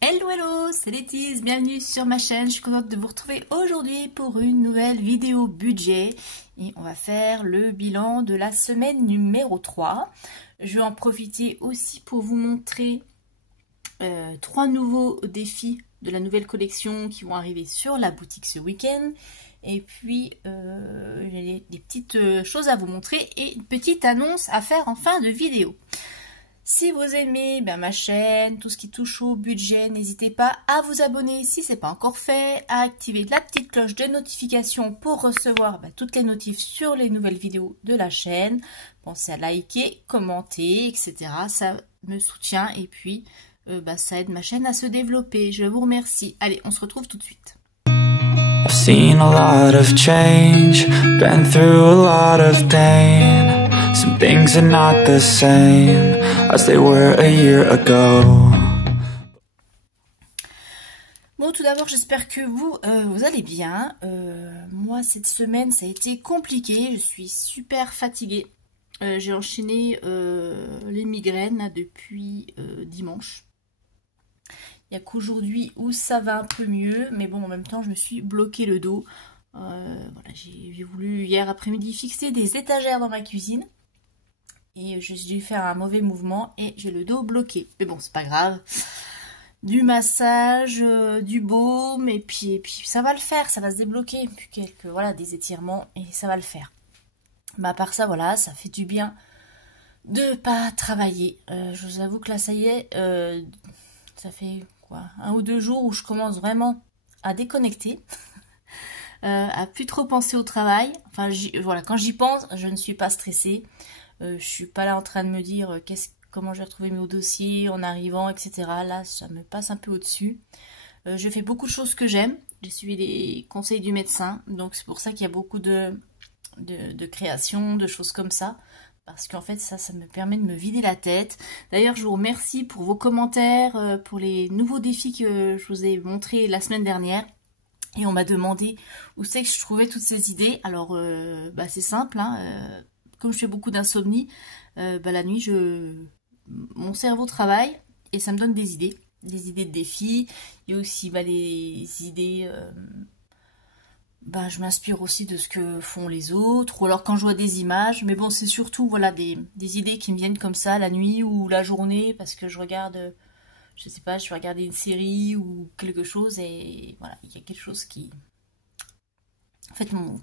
Hello hello, c'est Lettice, bienvenue sur ma chaîne, je suis contente de vous retrouver aujourd'hui pour une nouvelle vidéo budget et on va faire le bilan de la semaine numéro 3. Je vais en profiter aussi pour vous montrer 3 nouveaux défis de la nouvelle collection qui vont arriver sur la boutique ce week-end. Et puis j'ai des petites choses à vous montrer et une petite annonce à faire en fin de vidéo. Si vous aimez ma chaîne, tout ce qui touche au budget, n'hésitez pas à vous abonner si ce n'est pas encore fait, à activer la petite cloche de notification pour recevoir toutes les notifs sur les nouvelles vidéos de la chaîne. Pensez à liker, commenter, etc. Ça me soutient et puis ça aide ma chaîne à se développer. Je vous remercie. Allez, on se retrouve tout de suite. I've seen a lot of change, been through a lot of pain. Some things are not the same as they were a year ago. Bon, tout d'abord, j'espère que vous allez bien. Moi, cette semaine, ça a été compliqué. Je suis super fatiguée. J'ai enchaîné les migraines là, depuis dimanche. Il n'y a qu'aujourd'hui où ça va un peu mieux. Mais bon, en même temps, je me suis bloqué le dos. Voilà, j'ai voulu hier après-midi fixer des étagères dans ma cuisine. Et j'ai dû faire un mauvais mouvement et j'ai le dos bloqué. Mais bon, c'est pas grave. Du massage, du baume, et puis ça va le faire, ça va se débloquer. Puis des étirements et ça va le faire. Mais à part ça, voilà, ça fait du bien de pas travailler. Je vous avoue que là, ça y est, ça fait quoi, 1 ou 2 jours où je commence vraiment à déconnecter. À plus trop penser au travail. Enfin, voilà, quand j'y pense, je ne suis pas stressée. Je suis pas là en train de me dire comment je vais retrouver mes dossiers en arrivant, etc. Là, ça me passe un peu au-dessus. Je fais beaucoup de choses que j'aime. J'ai suivi les conseils du médecin. Donc, c'est pour ça qu'il y a beaucoup de création, de choses comme ça. Parce qu'en fait, ça me permet de me vider la tête. D'ailleurs, je vous remercie pour vos commentaires, pour les nouveaux défis que je vous ai montrés la semaine dernière. Et on m'a demandé où c'est que je trouvais toutes ces idées. Alors, c'est simple, hein. Comme je fais beaucoup d'insomnie, la nuit, mon cerveau travaille et ça me donne des idées de défis. Il y a aussi les idées, je m'inspire aussi de ce que font les autres, ou alors quand je vois des images, mais bon, c'est surtout voilà des idées qui me viennent comme ça la nuit ou la journée, parce que je regarde, je sais pas, je vais regarder une série ou quelque chose et voilà, il y a quelque chose qui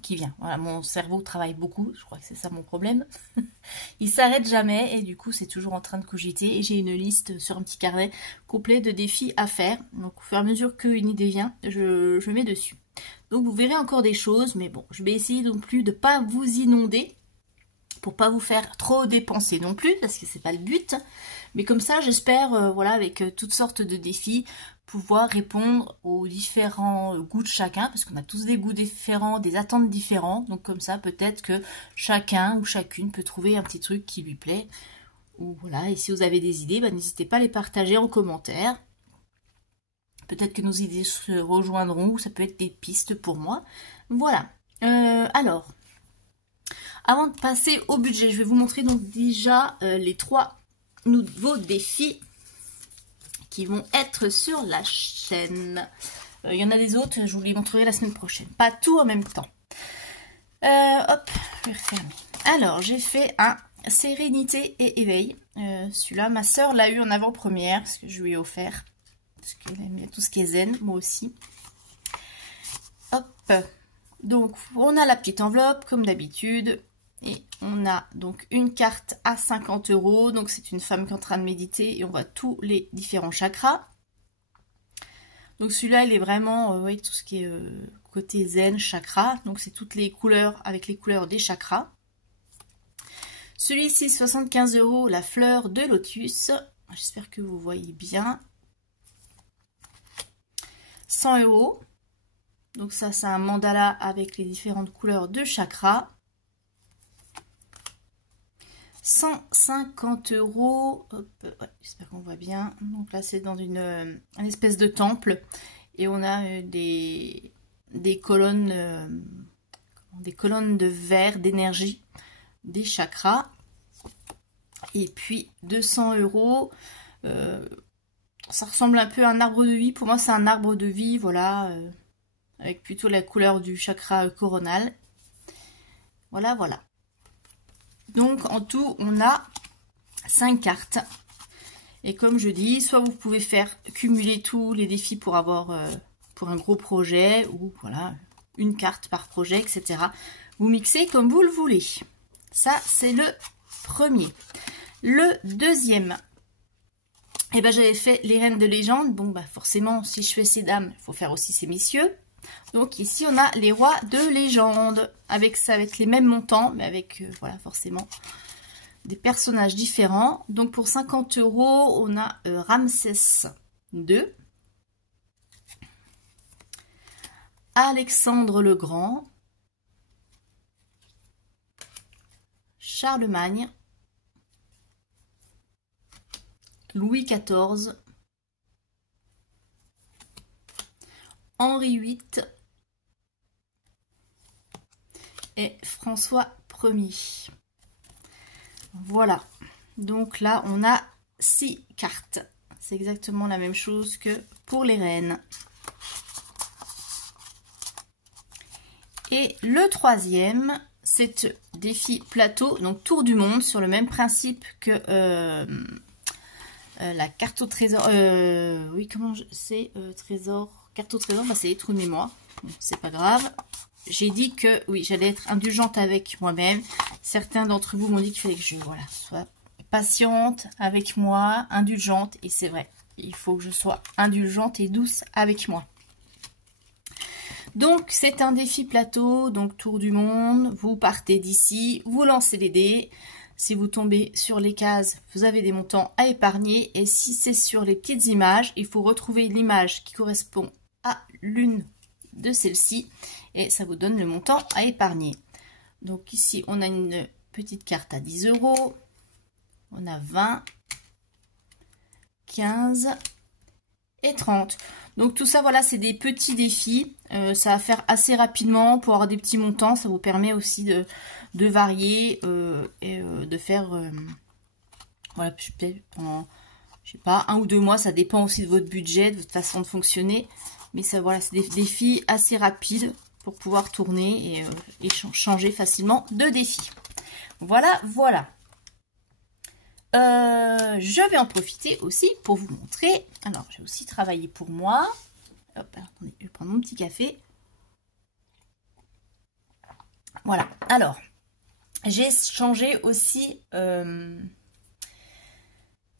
vient. Voilà, mon cerveau travaille beaucoup, je crois que c'est ça mon problème. Il s'arrête jamais et du coup c'est toujours en train de cogiter et j'ai une liste sur un petit carnet complet de défis à faire. Donc au fur et à mesure qu'une idée vient, je mets dessus. Donc vous verrez encore des choses, mais bon, je vais essayer non plus de pas vous inonder pour pas vous faire trop dépenser non plus, parce que c'est pas le but. Mais comme ça, j'espère, avec toutes sortes de défis, pouvoir répondre aux différents goûts de chacun, parce qu'on a tous des goûts différents, des attentes différentes. Donc comme ça, peut-être que chacun ou chacune peut trouver un petit truc qui lui plaît. Ou voilà, et si vous avez des idées, n'hésitez pas à les partager en commentaire. Peut-être que nos idées se rejoindront, ou ça peut être des pistes pour moi. Voilà. Alors, avant de passer au budget, je vais vous montrer donc déjà les 3 nouveaux défis qui vont être sur la chaîne. Il y en a des autres, je vous les montrerai la semaine prochaine. Pas tout en même temps. Hop, je vais refermer. Alors, j'ai fait un Sérénité et Éveil. Celui-là, ma soeur l'a eu en avant-première, parce que je lui ai offert. Parce qu'elle aime bien tout ce qui est zen, moi aussi. Hop. Donc, on a la petite enveloppe, comme d'habitude. Et on a donc une carte à 50 €. Donc, c'est une femme qui est en train de méditer. Et on voit tous les différents chakras. Donc, celui-là, il est vraiment, tout ce qui est côté zen, chakra. Donc, c'est toutes les couleurs, avec les couleurs des chakras. Celui-ci, 75 €, la fleur de lotus. J'espère que vous voyez bien. 100 €. Donc ça, c'est un mandala avec les différentes couleurs de chakra. 150 €. Hop, ouais, j'espère qu'on voit bien. Donc là, c'est dans une espèce de temple. Et on a des colonnes de verre, d'énergie, des chakras. Et puis 200 €. ça ressemble un peu à un arbre de vie. Pour moi, c'est un arbre de vie, voilà, avec plutôt la couleur du chakra coronal. Voilà, voilà. Donc, en tout, on a 5 cartes. Et comme je dis, soit vous pouvez faire cumuler tous les défis pour avoir pour un gros projet, ou voilà, une carte par projet, etc. Vous mixez comme vous le voulez. Ça, c'est le premier. Le deuxième, eh ben, j'avais fait les reines de légende. Bon, bah forcément, si je fais ces dames, il faut faire aussi ces messieurs. Donc ici, on a les rois de légende, avec les mêmes montants, mais avec, voilà, forcément, des personnages différents. Donc pour 50 €, on a Ramsès II, Alexandre le Grand, Charlemagne, Louis XIV, Henri VIII et François Ier. Voilà, donc là on a 6 cartes. C'est exactement la même chose que pour les reines. Et le troisième, c'est défi plateau, donc tour du monde, sur le même principe que la carte au trésor. Oui, comment c'est trésor, carte au trésor, bah, c'est les trous de mémoire. Bon, c'est pas grave. J'ai dit que oui, j'allais être indulgente avec moi-même. Certains d'entre vous m'ont dit qu'il fallait que je sois patiente avec moi, indulgente. Et c'est vrai, il faut que je sois indulgente et douce avec moi. Donc, c'est un défi plateau, donc tour du monde. Vous partez d'ici, vous lancez les dés. Si vous tombez sur les cases, vous avez des montants à épargner. Et si c'est sur les petites images, il faut retrouver l'image qui correspond à l'une de celles-ci. Et ça vous donne le montant à épargner. Donc ici, on a une petite carte à 10 €. On a 20, 15 et 30. Donc tout ça, voilà, c'est des petits défis. Ça va faire assez rapidement pour avoir des petits montants. Ça vous permet aussi de varier et de faire, voilà, peut-être pendant, je sais pas, 1 ou 2 mois. Ça dépend aussi de votre budget, de votre façon de fonctionner. Mais ça, voilà, c'est des défis assez rapides pour pouvoir tourner et changer facilement de défi. Voilà, voilà. Je vais en profiter aussi pour vous montrer. Alors, j'ai aussi travaillé pour moi. Hop, attendez, je vais prendre mon petit café. Voilà. Alors, j'ai changé aussi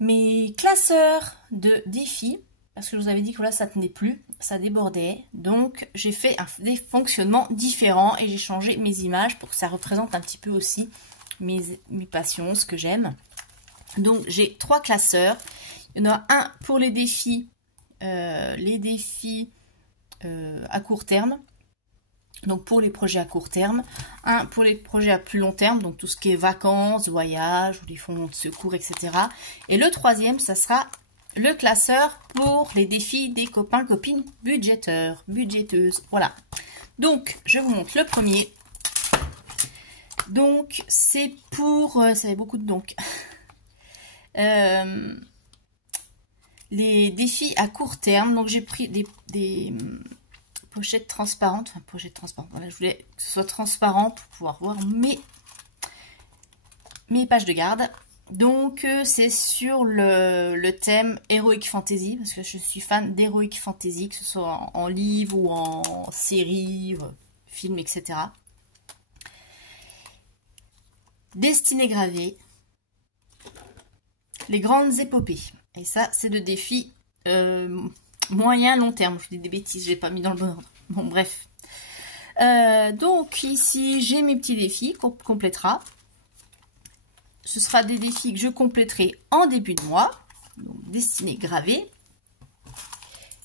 mes classeurs de défis. Parce que je vous avais dit que là, ça tenait plus, ça débordait. Donc, j'ai fait des fonctionnements différents et j'ai changé mes images pour que ça représente un petit peu aussi mes passions, ce que j'aime. Donc, j'ai 3 classeurs. Il y en a un pour les défis à court terme. Donc, pour les projets à court terme. Un pour les projets à plus long terme. Donc, tout ce qui est vacances, voyages, ou les fonds de secours, etc. Et le troisième, ça sera le classeur pour les défis des copains, copines budgéteurs, budgéteuses. Voilà. Donc, je vous montre le premier. Donc, c'est pour... ça fait beaucoup de donc. Les défis à court terme. Donc, j'ai pris des pochettes transparentes. Enfin, pochettes transparentes. Voilà, je voulais que ce soit transparent pour pouvoir voir mes pages de garde. Donc, c'est sur le thème Heroic Fantasy, parce que je suis fan d'Heroic Fantasy, que ce soit en livre ou en série, film, etc. Destinées gravées, les grandes épopées. Et ça, c'est de défis moyen, long terme. Je dis des bêtises, je n'ai pas mis dans le bon ordre. Bon, bref. Donc, ici, j'ai mes petits défis qu'on complétera. Ce sera des défis que je compléterai en début de mois. Donc, destinées gravées.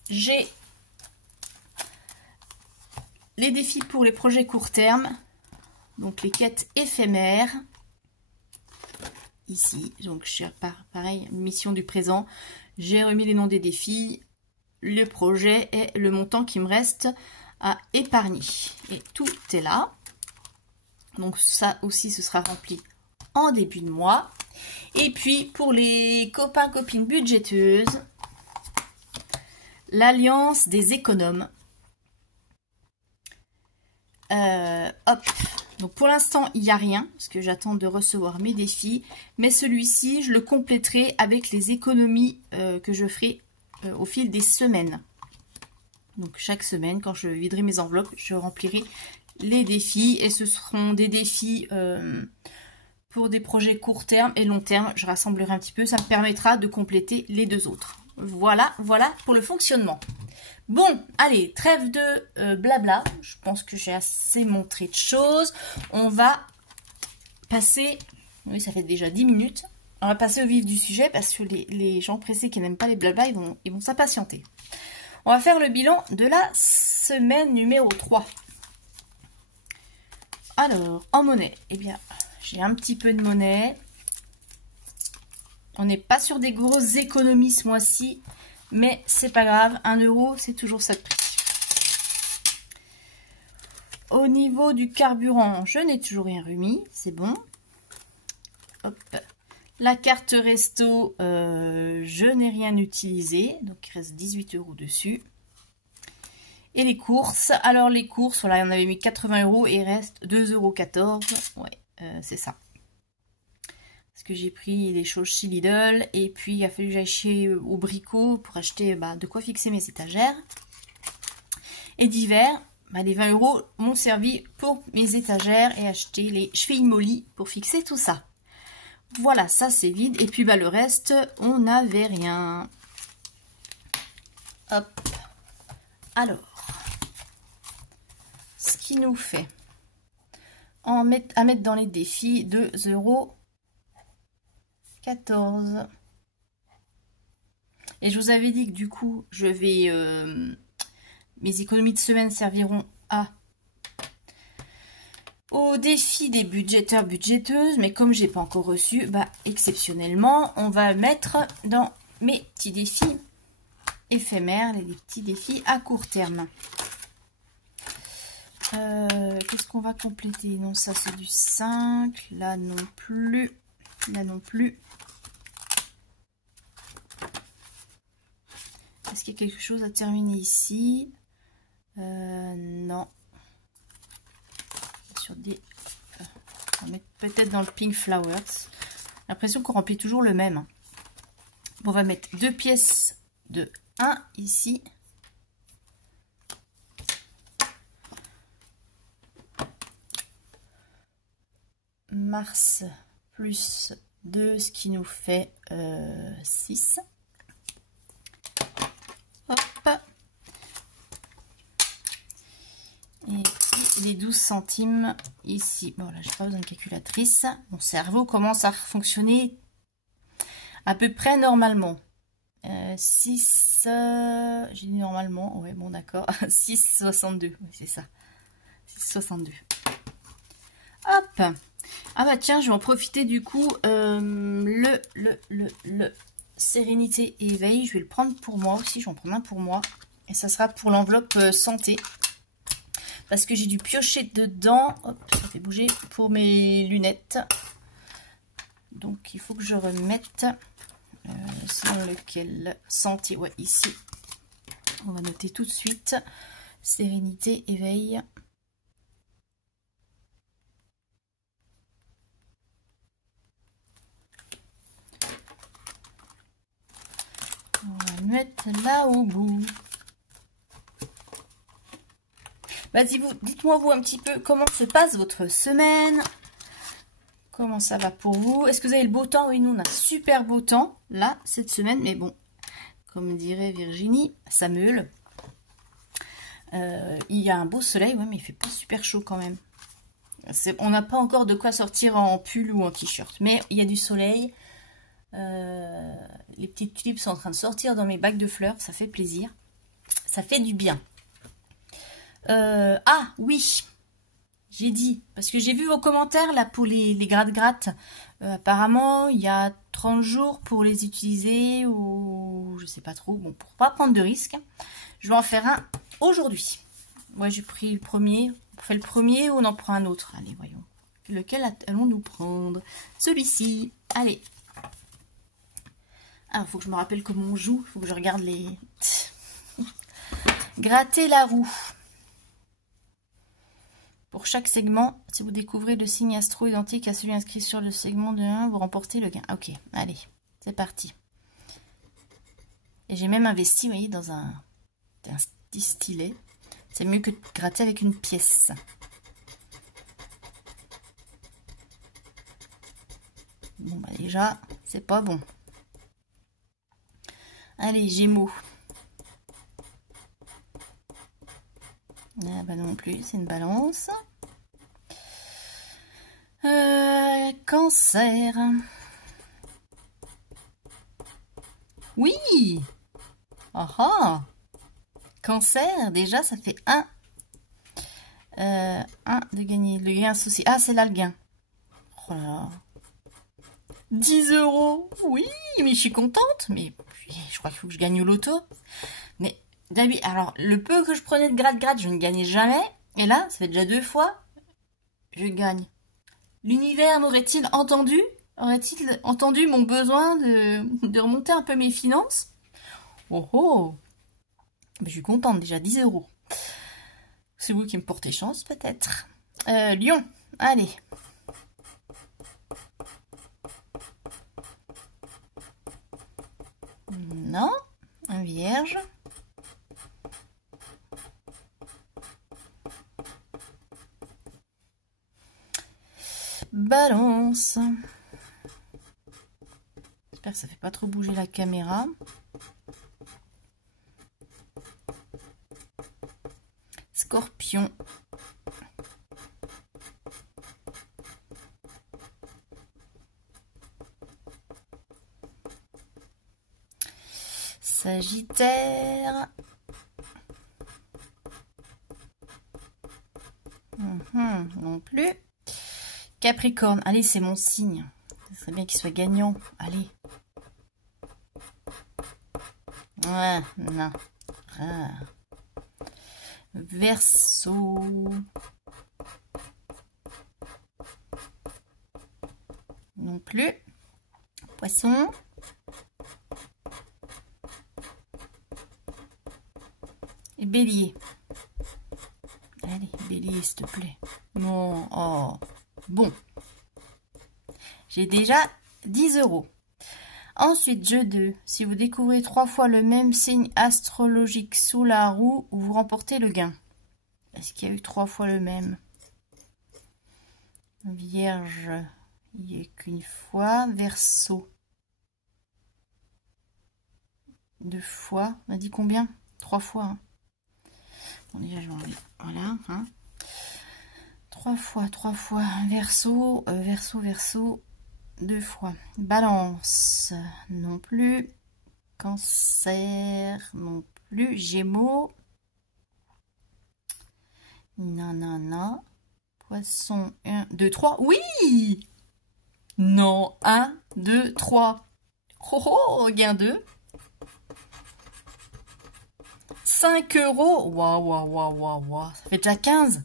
J'ai les défis pour les projets court terme. Donc, les quêtes éphémères. Ici, donc, je suis pareil, mission du présent. J'ai remis les noms des défis, le projet et le montant qui me reste à épargner. Et tout est là. Donc, ça aussi, ce sera rempli en début de mois. Et puis pour les copains copines budgéteuses, l'alliance des économes. Hop. Donc pour l'instant, il n'y a rien, parce que j'attends de recevoir mes défis. Mais celui-ci, je le compléterai avec les économies que je ferai au fil des semaines. Donc chaque semaine, quand je viderai mes enveloppes, je remplirai les défis. Et ce seront des défis pour des projets court terme et long terme. Je rassemblerai un petit peu, ça me permettra de compléter les deux autres. Voilà, voilà pour le fonctionnement. Bon, allez, trêve de blabla. Je pense que j'ai assez montré de choses. On va passer... Oui, ça fait déjà 10 minutes. On va passer au vif du sujet parce que les gens pressés qui n'aiment pas les blabla, ils vont s'impatienter. On va faire le bilan de la semaine numéro 3. Alors, en monnaie, eh bien, j'ai un petit peu de monnaie. On n'est pas sur des grosses économies ce mois-ci, mais c'est pas grave. 1 €, c'est toujours ça de prix. Au niveau du carburant, je n'ai toujours rien remis, c'est bon. Hop. La carte resto, je n'ai rien utilisé, donc il reste 18 € dessus. Et les courses, alors les courses, voilà, on avait mis 80 € et il reste 2,14 €. Ouais, c'est ça. Parce que j'ai pris des choses chez Lidl et puis il a fallu que j'aille chez au Brico pour acheter de quoi fixer mes étagères. Et d'hiver, les 20 € m'ont servi pour mes étagères et acheter les chevilles molly pour fixer tout ça. Voilà, ça c'est vide. Et puis le reste, on n'avait rien. Hop. Alors, ce qui nous fait à mettre dans les défis 2,14 €. Et je vous avais dit que du coup, je vais mes économies de semaine serviront au défi des budgétaires budgéteuses, mais comme j'ai pas encore reçu, exceptionnellement, on va mettre dans mes petits défis éphémères, les petits défis à court terme. Qu'est-ce qu'on va compléter? Non, ça c'est du 5, là non plus, là non plus. Est-ce qu'il y a quelque chose à terminer ici? Non. Sur des... on va mettre peut-être dans le Pink Flowers. L'impression qu'on remplit toujours le même. Bon, on va mettre 2 pièces de 1 ici. Mars plus 2, ce qui nous fait 6. Hop. Et puis les 12 centimes ici. Bon, là, j'ai pas besoin de calculatrice. Mon cerveau commence à fonctionner à peu près normalement. 6, j'ai dit normalement, ouais, bon, d'accord. 6,62, oui, c'est ça. 6,62. Hop. Ah tiens, je vais en profiter du coup. Le Sérénité et éveil, je vais le prendre pour moi aussi. Je vais en prendre un pour moi. Et ça sera pour l'enveloppe santé. Parce que j'ai dû piocher dedans. Hop, ça fait bouger pour mes lunettes. Donc il faut que je remette. C'est dans lequel? Santé, ouais, ici. On va noter tout de suite. Sérénité, éveil. On va mettre là au bout. Dites-moi vous un petit peu comment se passe votre semaine. Comment ça va pour vous? Est-ce que vous avez le beau temps? Oui, nous on a super beau temps là cette semaine, mais bon, comme dirait Virginie, ça meule. Il y a un beau soleil, ouais, mais il fait pas super chaud quand même. On n'a pas encore de quoi sortir en pull ou en t-shirt, mais il y a du soleil. Les petites tulipes sont en train de sortir dans mes bacs de fleurs, ça fait plaisir, ça fait du bien. Ah oui, j'ai dit, parce que j'ai vu vos commentaires là pour les gratte-gratte. Apparemment, il y a 30 jours pour les utiliser ou je sais pas trop. Bon, pour pas prendre de risques, je vais en faire un aujourd'hui. Moi, j'ai pris le premier. On fait le premier ou on en prend un autre? Allez, voyons. Lequel allons-nous prendre? Celui-ci. Allez. Alors, il faut que je me rappelle comment on joue. Il faut que je regarde les... Grattez la roue. Pour chaque segment, si vous découvrez le signe astro identique à celui inscrit sur le segment de 1, vous remportez le gain. Ok, allez, c'est parti. Et j'ai même investi, vous voyez, dans un petit stylet. C'est mieux que de gratter avec une pièce. Bon, bah déjà, c'est pas bon. Allez, Gémeaux. Ah bah non plus, c'est une Balance. Cancer. Oui. Ah ah. Cancer, déjà, ça fait 1. 1 de gagner. Le gain associé. Ah, c'est là le gain. Oh là là. 10 €. Oui, mais je suis contente. Mais je crois qu'il faut que je gagne au loto. Mais d'habitude, alors, le peu que je prenais de gratte-gratte, je ne gagnais jamais. Et là, ça fait déjà 2 fois. Je gagne. L'univers m'aurait-il entendu? Aurait-il entendu mon besoin de remonter un peu mes finances? Oh oh! Je suis contente déjà, 10 €. C'est vous qui me portez chance peut-être. Lion, allez. Non, un Vierge. Balance. J'espère que ça fait pas trop bouger la caméra. Scorpion. Sagittaire. Non plus. Capricorne. Allez, c'est mon signe. Ce serait bien qu'il soit gagnant. Allez. Ouais, non. Ah. Verseau. Non plus. Poisson. Et Bélier. Allez, Bélier, s'il te plaît. Non, oh. Bon. J'ai déjà 10 €. Ensuite, jeu 2. Si vous découvrez 3 fois le même signe astrologique sous la roue, vous remportez le gain. Est-ce qu'il y a eu 3 fois le même? Vierge, il n'y a qu'une fois. Verseau. 2 fois. On a dit combien? 3 fois. Hein. Bon, déjà, je vais enlever. Voilà. Hein. 3 fois. Verseau, Verseau. 2 fois. Balance, non plus. Cancer, non plus. Gémeaux. Non. Poisson, 1, 2, 3. Oui! Non, 1, 2, 3. Oh, gain 2. 5 €. Waouh. Ça fait déjà 15.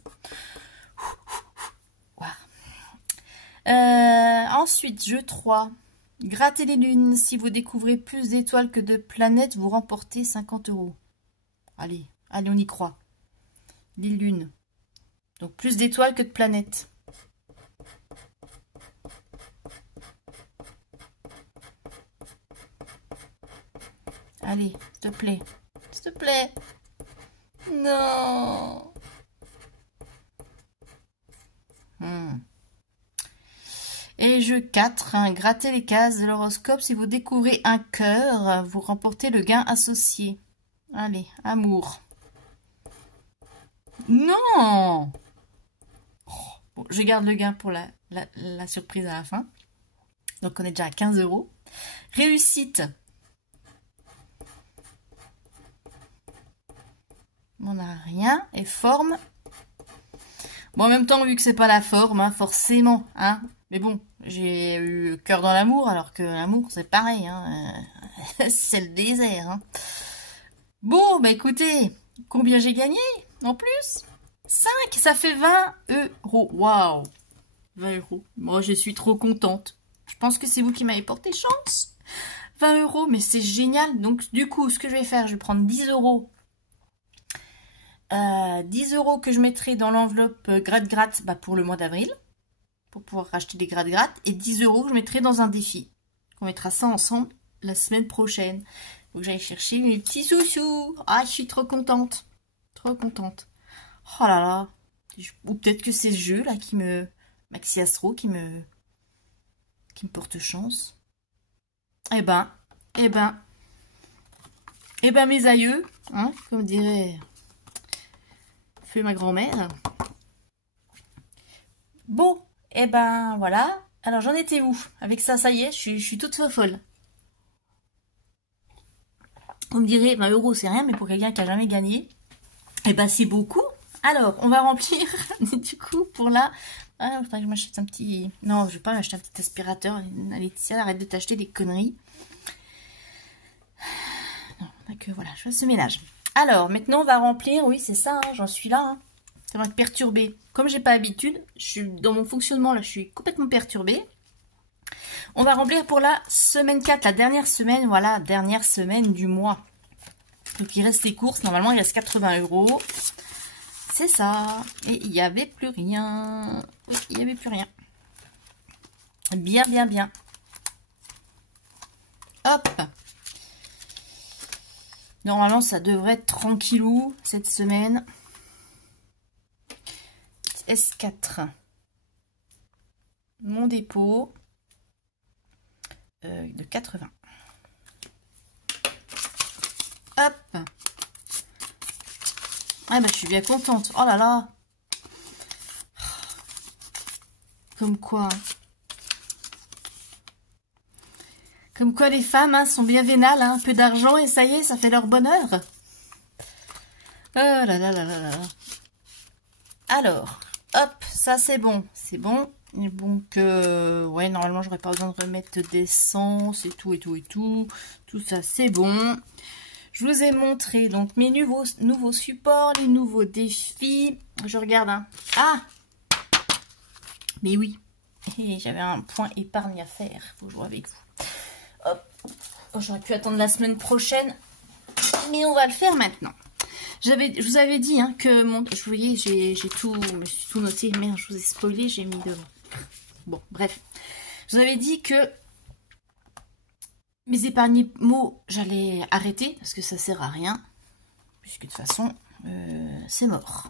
Ensuite, jeu 3. Grattez les lunes. Si vous découvrez plus d'étoiles que de planètes, vous remportez 50 €. Allez, on y croit. Les lunes. Donc plus d'étoiles que de planètes. Allez, s'il te plaît. S'il te plaît. Non. Et jeu 4, hein, grattez les cases de l'horoscope. Si vous découvrez un cœur, vous remportez le gain associé. Allez, amour. Non! Bon, je garde le gain pour la surprise à la fin. Donc on est déjà à 15 €. Réussite. On n'a rien. Et forme. Bon, en même temps, vu que c'est pas la forme, hein, forcément, hein. Mais bon, j'ai eu cœur dans l'amour, alors que l'amour, c'est pareil, hein. C'est le désert, hein. Bon, bah écoutez, combien j'ai gagné en plus? 5, ça fait 20 €. Waouh! 20 €. Moi, je suis trop contente. Je pense que c'est vous qui m'avez porté chance. 20 €, mais c'est génial. Donc, du coup, ce que je vais faire, je vais prendre 10 € 10 € que je mettrai dans l'enveloppe gratte-gratte pour le mois d'avril, pour pouvoir racheter des gratte-gratte, et 10 € que je mettrai dans un défi. On mettra ça ensemble la semaine prochaine. Faut que j'aille chercher mes petits sous-sous. Ah, je suis trop contente. Trop contente. Oh là là. Ou peut-être que c'est ce jeu là qui me... Maxi Astro qui me porte chance. Eh ben, mes aïeux, hein, comme dirait feu ma grand-mère. Bon, eh ben, voilà. Alors, j'en étais où? Avec ça, ça y est, je suis toute folle. Vous me direz, 20 €, c'est rien, mais pour quelqu'un qui a jamais gagné, eh ben, c'est beaucoup. Alors, on va remplir, du coup, pour la... Ah, il faudrait que je m'achète un petit... Non, je vais pas m'acheter un petit aspirateur. Laetitia, arrête de t'acheter des conneries. Non, donc voilà, je fais ce ménage. Alors, maintenant, on va remplir. Oui, c'est ça, hein, j'en suis là. Hein. Ça va être perturbé. Comme j'ai pas l'habitude, je suis dans mon fonctionnement, là, je suis complètement perturbée. On va remplir pour la semaine 4, la dernière semaine, voilà, dernière semaine du mois. Donc, il reste les courses. Normalement, il reste 80 €. C'est ça. Et il n'y avait plus rien. Oui, il n'y avait plus rien. Bien, bien, bien. Hop. Normalement, ça devrait être tranquillou cette semaine. S4. Mon dépôt de 80. Hop. Ah bah je suis bien contente. Oh là là. Comme quoi. Comme quoi les femmes hein, sont bien vénales. Hein. Un peu d'argent et ça y est, ça fait leur bonheur. Oh là là là là là. Alors, hop, ça c'est bon. C'est bon. Donc, ouais, normalement j'aurais pas besoin de remettre d'essence et tout et tout et tout. Tout ça c'est bon. Je vous ai montré donc mes nouveaux supports, les nouveaux défis. Je regarde. Hein. Ah! Mais oui. J'avais un point épargne à faire. Faut jouer avec vous. Hop. Oh, j'aurais pu attendre la semaine prochaine. Mais on va le faire maintenant. Je vous avais dit hein, que mon... Je voyais, je me suis tout noté. Merde, je vous ai spoilé, j'ai mis devant. Bon, bref. Je vous avais dit que mes épargnes mots, j'allais arrêter parce que ça sert à rien. Puisque de toute façon, c'est mort.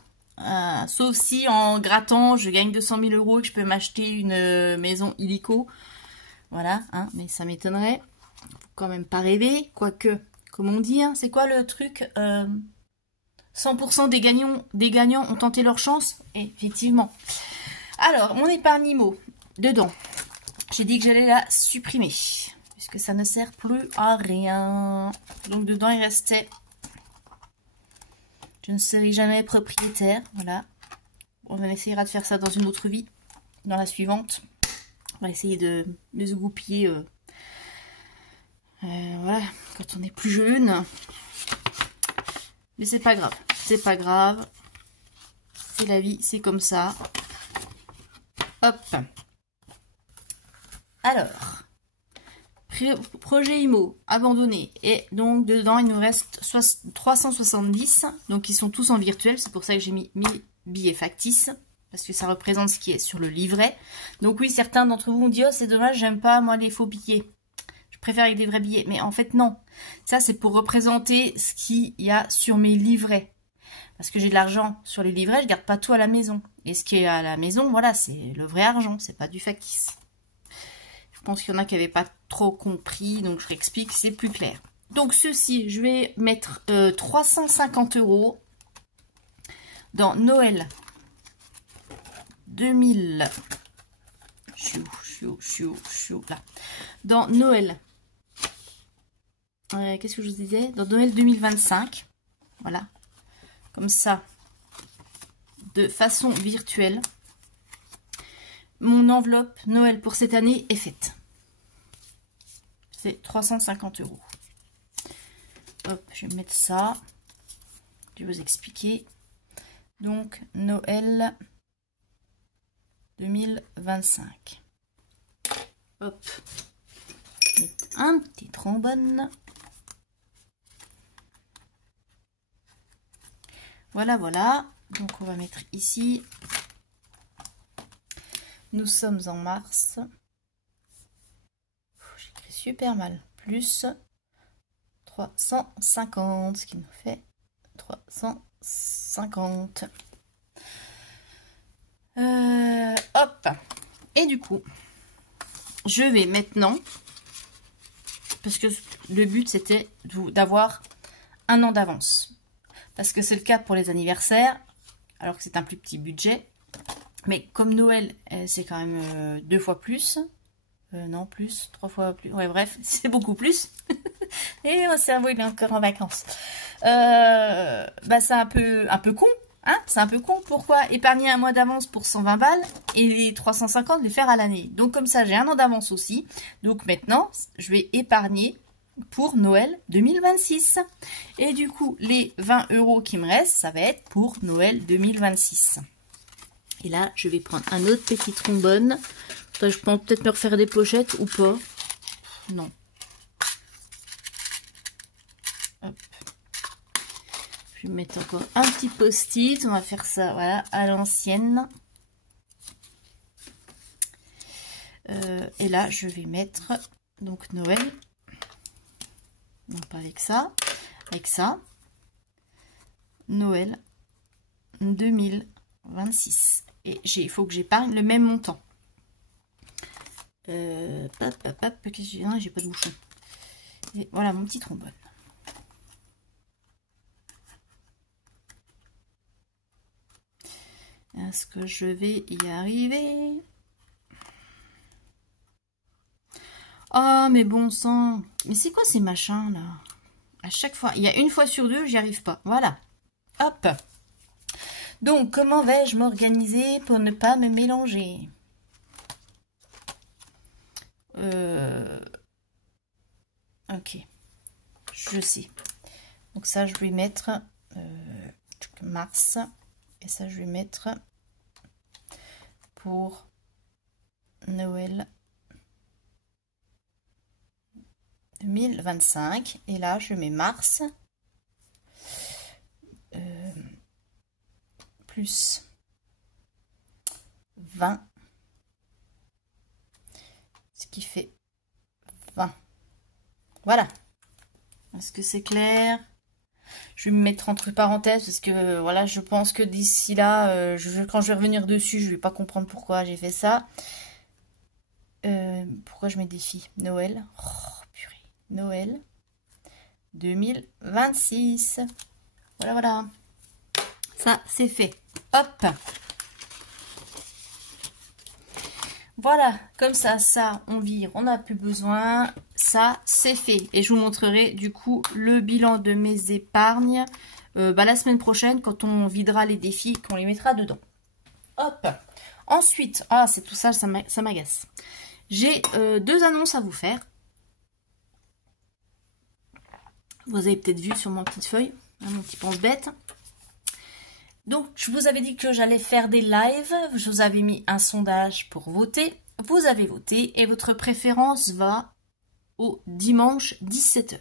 Sauf si en grattant, je gagne 200 000 € et que je peux m'acheter une maison illico. Voilà, hein, mais ça m'étonnerait. Faut quand même pas rêver. Quoique, comme on dit, hein, c'est quoi le truc 100% des gagnants ont tenté leur chance. Et effectivement. Alors, mon épargne IMO, dedans, j'ai dit que j'allais la supprimer. Puisque ça ne sert plus à rien. Donc dedans, il restait... Je ne serai jamais propriétaire. Voilà. On essayera de faire ça dans une autre vie. Dans la suivante. On va essayer de se goupiller. Voilà. Quand on est plus jeune. Mais c'est pas grave. C'est pas grave. C'est la vie. C'est comme ça. Hop. Alors. Projet IMO abandonné. Et donc dedans il nous reste 370. Donc ils sont tous en virtuel. C'est pour ça que j'ai mis mes billets factices. Parce que ça représente ce qui est sur le livret. Donc oui, certains d'entre vous ont dit, oh c'est dommage, j'aime pas moi les faux billets. Je préfère avec des vrais billets. Mais en fait non. Ça c'est pour représenter ce qu'il y a sur mes livrets. Parce que j'ai de l'argent sur les livrets, je garde pas tout à la maison. Et ce qui est à la maison, voilà, c'est le vrai argent. C'est pas du factice. Je pense qu'il y en a qui n'avaient pas trop compris, donc je réexplique, c'est plus clair. Donc ceci, je vais mettre 350 € dans Noël 2000. Là. Dans Noël. Qu'est-ce que je vous disais? Dans Noël 2025. Voilà. Comme ça. De façon virtuelle. Mon enveloppe Noël pour cette année est faite. C'est 350 €. Hop, je vais mettre ça. Je vais vous expliquer. Donc, Noël 2025. Hop. Un petit trombone. Voilà, voilà. Donc, on va mettre ici. Nous sommes en mars. J'écris super mal. Plus 350, ce qui nous fait 350. Hop. Et du coup, je vais maintenant, parce que le but c'était d'avoir un an d'avance. Parce que c'est le cas pour les anniversaires, alors que c'est un plus petit budget. Mais comme Noël, c'est quand même 2 fois plus. Non, plus, 3 fois plus. Ouais, bref, c'est beaucoup plus. Et mon cerveau, il est encore en vacances. Bah, c'est un peu con. Hein, c'est un peu con. Pourquoi épargner un mois d'avance pour 120 balles et les 350 les faire à l'année? Donc comme ça, j'ai un an d'avance aussi. Donc maintenant, je vais épargner pour Noël 2026. Et du coup, les 20 € qui me restent, ça va être pour Noël 2026. Et là, je vais prendre un autre petit trombone. Je peux peut-être me refaire des pochettes ou pas. Non. Hop. Je vais mettre encore un petit post-it. On va faire ça, voilà, à l'ancienne. Et là, je vais mettre donc Noël. Non, pas avec ça. Avec ça. Noël 2026. Et il faut que j'épargne le même montant. J'ai pas de bouchon. Et voilà mon petit trombone. Est-ce que je vais y arriver? Oh mais bon sang. Mais c'est quoi ces machins là? À chaque fois, il y a une fois sur deux, j'y arrive pas. Voilà. Hop. Donc comment vais-je m'organiser pour ne pas me mélanger? Ok, je sais. Donc ça, je vais mettre mars. Et ça, je vais mettre pour Noël 2025. Et là, je mets mars. Plus 20. Ce qui fait 20. Voilà. Est-ce que c'est clair? Je vais me mettre entre parenthèses parce que voilà, je pense que d'ici là, quand je vais revenir dessus, je vais pas comprendre pourquoi j'ai fait ça. Pourquoi je mets défi? Noël. Oh, purée. Noël 2026. Voilà, voilà. Ça, c'est fait. Hop. Voilà, comme ça, on vire, on n'a plus besoin. Ça, c'est fait. Et je vous montrerai du coup le bilan de mes épargnes la semaine prochaine quand on videra les défis, qu'on les mettra dedans. Hop. Ensuite, ah, c'est tout ça, ça m'agace. J'ai 2 annonces à vous faire. Vous avez peut-être vu sur ma petite feuille, hein, mon petit pense-bête. Donc, je vous avais dit que j'allais faire des lives. Je vous avais mis un sondage pour voter. Vous avez voté et votre préférence va au dimanche 17 h.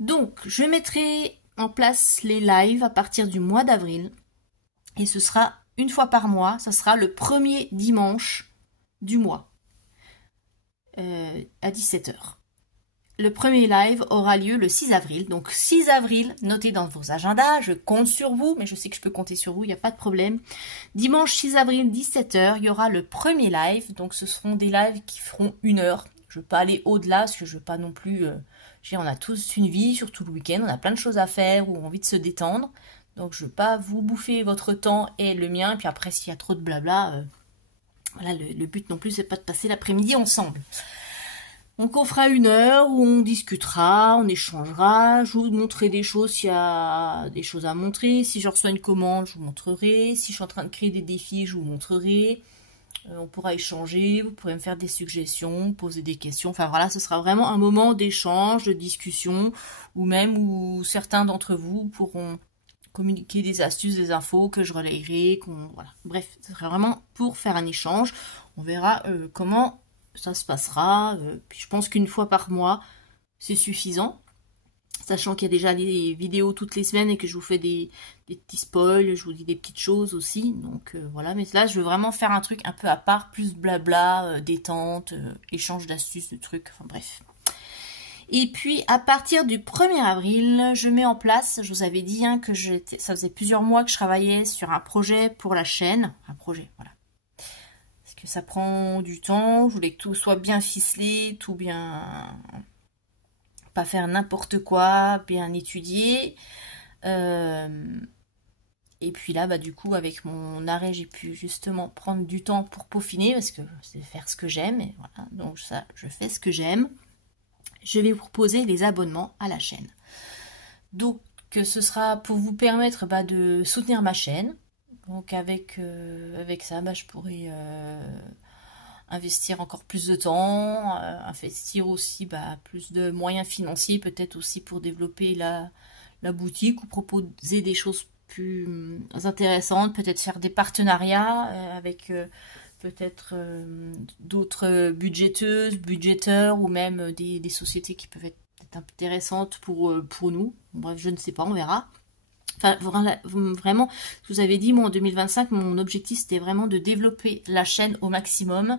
Donc, je mettrai en place les lives à partir du mois d'avril. Et ce sera une fois par mois. Ça sera le premier dimanche du mois à 17 h. Le premier live aura lieu le 6 avril. Donc 6 avril, notez dans vos agendas. Je compte sur vous, mais je sais que je peux compter sur vous, il n'y a pas de problème. Dimanche 6 avril, 17 h, il y aura le premier live. Donc ce seront des lives qui feront 1 heure. Je ne veux pas aller au-delà, parce que je ne veux pas non plus... on a tous une vie, surtout le week-end. On a plein de choses à faire ou envie de se détendre. Donc je ne veux pas vous bouffer votre temps et le mien. Et puis après, s'il y a trop de blabla... voilà, le but non plus, c'est pas de passer l'après-midi ensemble. Donc on fera 1 heure où on discutera, on échangera, je vous montrerai des choses s'il y a des choses à montrer. Si je reçois une commande, je vous montrerai. Si je suis en train de créer des défis, je vous montrerai. On pourra échanger, vous pourrez me faire des suggestions, poser des questions. Enfin voilà, ce sera vraiment un moment d'échange, de discussion, ou même où certains d'entre vous pourront communiquer des astuces, des infos que je relayerai. Voilà. Bref, ce sera vraiment pour faire un échange. On verra comment... ça se passera, puis je pense qu'une fois par mois, c'est suffisant. Sachant qu'il y a déjà des vidéos toutes les semaines et que je vous fais des petits spoils, je vous dis des petites choses aussi. Donc voilà, mais là je veux vraiment faire un truc un peu à part, plus blabla, détente, échange d'astuces, de trucs, enfin bref. Et puis à partir du 1er avril, je mets en place, je vous avais dit hein, que ça faisait plusieurs mois que je travaillais sur un projet pour la chaîne. Un projet, voilà. Parce que ça prend du temps, je voulais que tout soit bien ficelé, tout bien... pas faire n'importe quoi, bien étudier. Et puis là, bah, du coup, avec mon arrêt, j'ai pu justement prendre du temps pour peaufiner, parce que c'est faire ce que j'aime, et voilà, donc ça, je fais ce que j'aime. Je vais vous proposer les abonnements à la chaîne. Donc, ce sera pour vous permettre bah, de soutenir ma chaîne. Donc, avec ça, bah, je pourrai investir encore plus de temps, investir aussi bah, plus de moyens financiers, peut-être aussi pour développer la boutique ou proposer des choses plus intéressantes, peut-être faire des partenariats avec... peut-être d'autres budgéteurs ou même des sociétés qui peuvent être intéressantes pour nous. Bref, je ne sais pas, on verra. Enfin, vraiment, je vous avais dit, moi en 2025, mon objectif c'était vraiment de développer la chaîne au maximum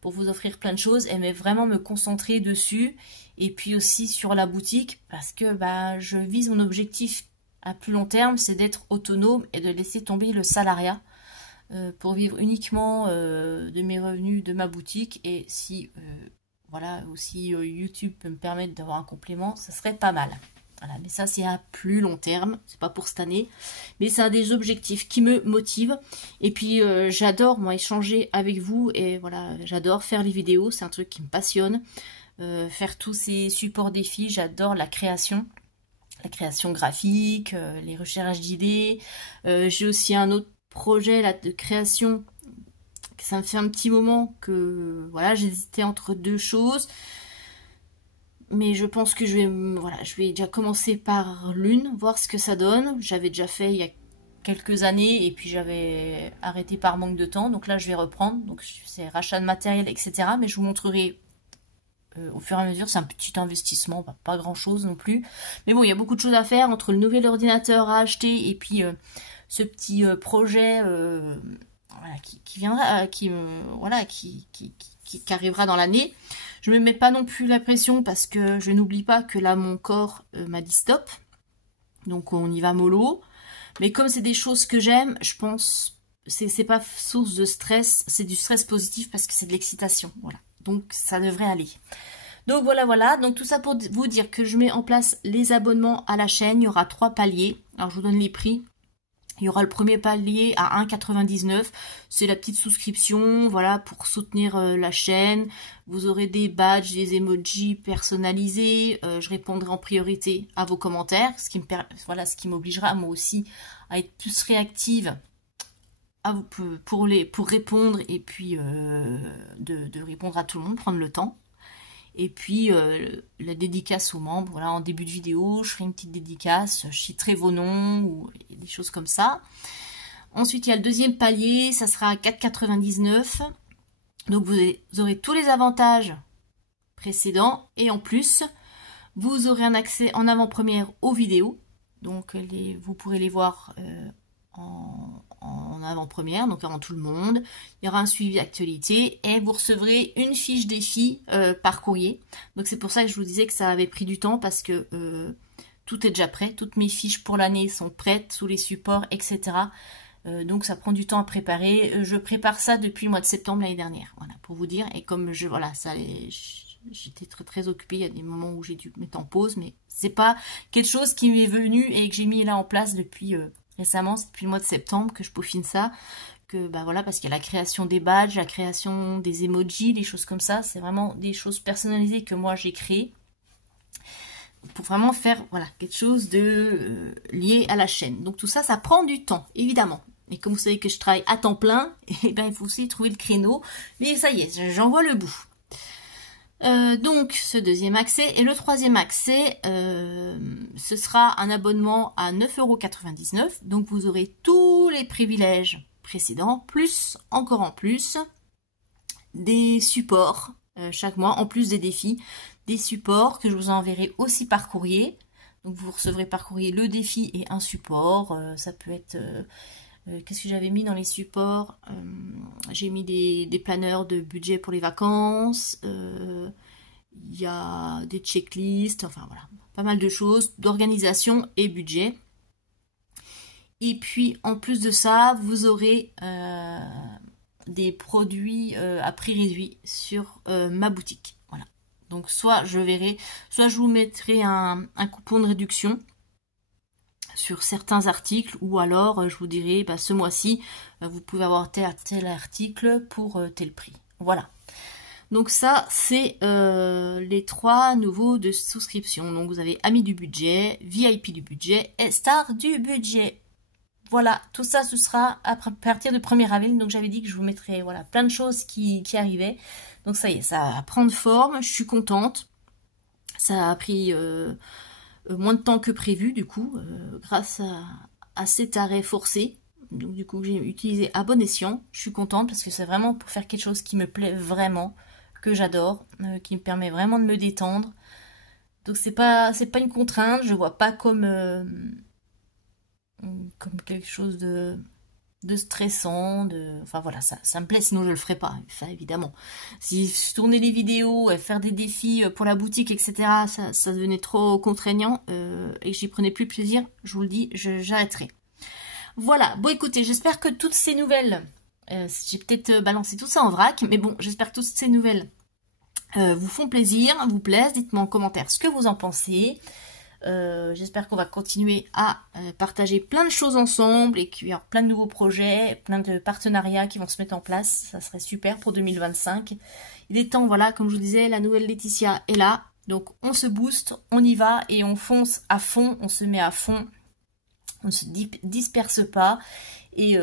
pour vous offrir plein de choses et mais vraiment me concentrer dessus. Et puis aussi sur la boutique parce que bah, je vise mon objectif à plus long terme, c'est d'être autonome et de laisser tomber le salariat. Pour vivre uniquement de mes revenus de ma boutique et si voilà aussi YouTube peut me permettre d'avoir un complément, ça serait pas mal. Voilà, mais ça c'est à plus long terme, c'est pas pour cette année, mais c'est un des objectifs qui me motive. Et puis j'adore moi échanger avec vous et voilà, j'adore faire les vidéos, c'est un truc qui me passionne. Faire tous ces supports défis, j'adore la création graphique, les recherches d'idées. J'ai aussi un autre projet là de création, ça me fait un petit moment que voilà j'hésitais entre deux choses, mais je pense que je vais déjà commencer par l'une, voir ce que ça donne. J'avais déjà fait il y a quelques années et puis j'avais arrêté par manque de temps, donc là je vais reprendre, donc c'est rachat de matériel etc, mais je vous montrerai au fur et à mesure. C'est un petit investissement, pas grand chose non plus, mais bon il y a beaucoup de choses à faire entre le nouvel ordinateur à acheter et puis ce petit projet voilà, qui viendra, qui arrivera dans l'année. Je ne me mets pas non plus la pression parce que je n'oublie pas que là mon corps m'a dit stop. Donc on y va mollo. Mais comme c'est des choses que j'aime, je pense c'est pas source de stress, c'est du stress positif parce que c'est de l'excitation. Voilà. Donc ça devrait aller. Donc voilà. Donc tout ça pour vous dire que je mets en place les abonnements à la chaîne. Il y aura 3 paliers. Alors je vous donne les prix. Il y aura le premier palier à 1,99 €. C'est la petite souscription, voilà, pour soutenir la chaîne. Vous aurez des badges, des emojis personnalisés. Je répondrai en priorité à vos commentaires, ce qui m'obligera moi aussi à être plus réactive à vous, pour répondre et puis de répondre à tout le monde, prendre le temps. Et puis la dédicace aux membres, voilà, en début de vidéo, je ferai une petite dédicace, je citerai vos noms ou des choses comme ça. Ensuite, il y a le deuxième palier, ça sera à 4,99 €. Donc vous aurez tous les avantages précédents et en plus, vous aurez un accès en avant-première aux vidéos. Donc vous pourrez les voir en avant-première, donc avant tout le monde. Il y aura un suivi d'actualité et vous recevrez une fiche défi par courrier. Donc c'est pour ça que je vous disais que ça avait pris du temps parce que tout est déjà prêt. Toutes mes fiches pour l'année sont prêtes, sous les supports, etc. Donc ça prend du temps à préparer. Je prépare ça depuis le mois de septembre l'année dernière, voilà, pour vous dire. Et comme j'étais très occupée, il y a des moments où j'ai dû mettre en pause, mais c'est pas quelque chose qui m'est venu et que j'ai mis là en place depuis récemment, c'est depuis le mois de septembre que je peaufine ça, voilà, parce qu'il y a la création des badges, la création des emojis, des choses comme ça, c'est vraiment des choses personnalisées que moi j'ai créées pour vraiment faire voilà quelque chose de lié à la chaîne. Donc tout ça, ça prend du temps, évidemment. Et comme vous savez que je travaille à temps plein, et ben il faut aussi trouver le créneau. Mais ça y est, j'en vois le bout. Donc ce deuxième accès et le troisième accès, ce sera un abonnement à 9,99 €. Donc vous aurez tous les privilèges précédents, plus encore en plus des supports chaque mois, en plus des défis, des supports que je vous enverrai aussi par courrier. Donc vous recevrez par courrier le défi et un support. Ça peut être... qu'est-ce que j'avais mis dans les supports? J'ai mis des planeurs de budget pour les vacances. Il y a des checklists. Enfin voilà, pas mal de choses d'organisation et budget. Et puis en plus de ça, vous aurez des produits à prix réduit sur ma boutique. Voilà. Donc soit je vous mettrai un coupon de réduction sur certains articles, ou alors je vous dirai ce mois-ci vous pouvez avoir tel article pour tel prix. Voilà. Donc ça c'est les 3 nouveaux de souscription. Donc vous avez Amis du budget, VIP du budget et Star du budget. Voilà, tout ça ce sera à partir du 1er avril. Donc j'avais dit que je vous mettrais voilà, plein de choses qui arrivaient. Donc ça y est, ça va prendre forme, je suis contente. Ça a pris moins de temps que prévu du coup, grâce à cet arrêt forcé. Donc du coup j'ai utilisé à bon escient. Je suis contente parce que c'est vraiment pour faire quelque chose qui me plaît vraiment, que j'adore, qui me permet vraiment de me détendre. Donc c'est pas une contrainte, je vois pas comme quelque chose de stressant, enfin voilà, ça me plaît, sinon je le ferai pas, ça évidemment. Si je tournais les vidéos, faire des défis pour la boutique, etc., ça devenait trop contraignant et que j'y prenais plus plaisir, je vous le dis, j'arrêterai. Voilà, bon écoutez, j'espère que toutes ces nouvelles, j'ai peut-être balancé tout ça en vrac, mais bon, j'espère que toutes ces nouvelles vous font plaisir, vous plaisent, dites-moi en commentaire ce que vous en pensez. J'espère qu'on va continuer à partager plein de choses ensemble et qu'il y aura plein de nouveaux projets, plein de partenariats qui vont se mettre en place. Ça serait super pour 2025. Il est temps, voilà, comme je vous disais, la nouvelle Laetitia est là. Donc on se booste, on y va et on fonce à fond, on se met à fond, on ne se disperse pas. Et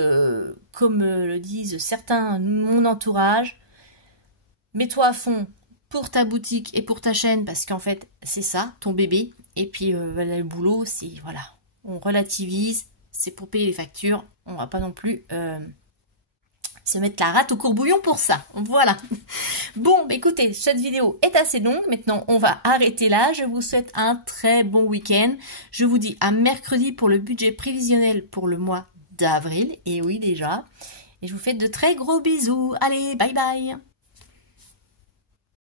comme le disent certains de mon entourage, mets-toi à fond pour ta boutique et pour ta chaîne parce qu'en fait c'est ça, ton bébé. Et puis le boulot, c'est voilà, on relativise, c'est pour payer les factures, on va pas non plus se mettre la rate au courbouillon pour ça. Voilà. Bon, écoutez, cette vidéo est assez longue, maintenant on va arrêter là. Je vous souhaite un très bon week-end. Je vous dis à mercredi pour le budget prévisionnel pour le mois d'avril, et oui déjà. Et je vous fais de très gros bisous. Allez, bye bye.